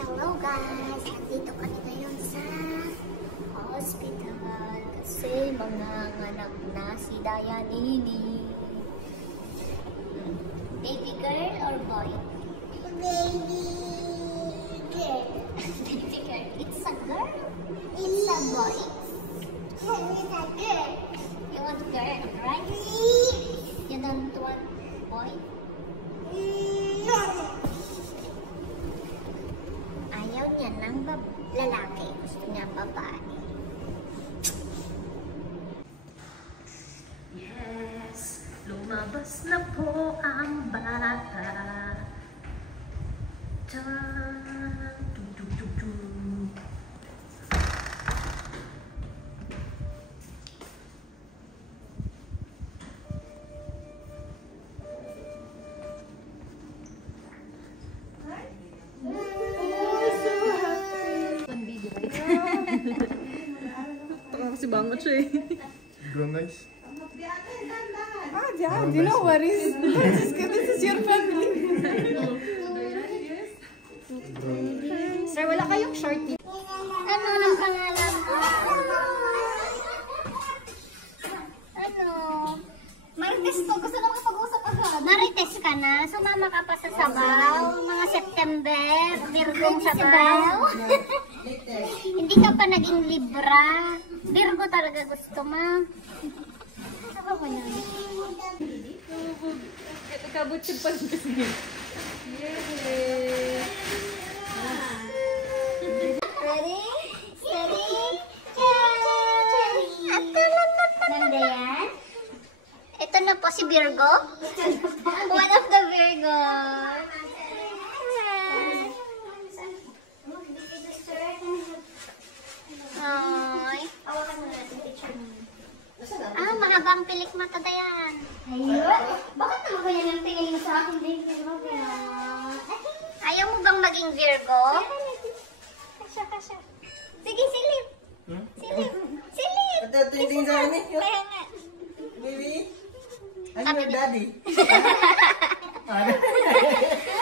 Hello guys! Nandito kami ngayon sa hospital kasi mga anak na si Dayanini. Baby girl or boy? Baby girl. Baby girl. It's a girl? It's a boy? It's a girl. You want girl, right? You don't want boy? No. Ayaw niya ng lalaki. Gusto niya babae. Yes, lumabas na po ang bata. Kasi banget siya eh. Go guys. Dad, you know what is this is your family. Sir, wala kayong shorty. Ano ang pangalan mo? Ano? Marites to. Gusto na makapag-usap agad. Marites ka na? Sumama ka pa sa sabaw? Mga September? Virgong sabaw? Hindi ka pa naging Libra? Virgo talaga gusto mo? Saka mo na? Kabut siya pa kasi. Yay! Ready? Steady? Nanda yan? Ito na po si Virgo? One of the Virgo. Ay. Mahabang pilik mata dayan. Ayun? Bakit naman kaya nang tingin mo sa akin din? Ayaw mo bang maging Virgo? Kasya. Sige, silip. Silip. Silip. Ito yung sa akin eh. Kaya nga. Baby. I'm your daddy.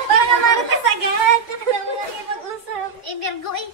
Parang nga marites agad. Alam mo na kayo mag-usap. Virgo eh.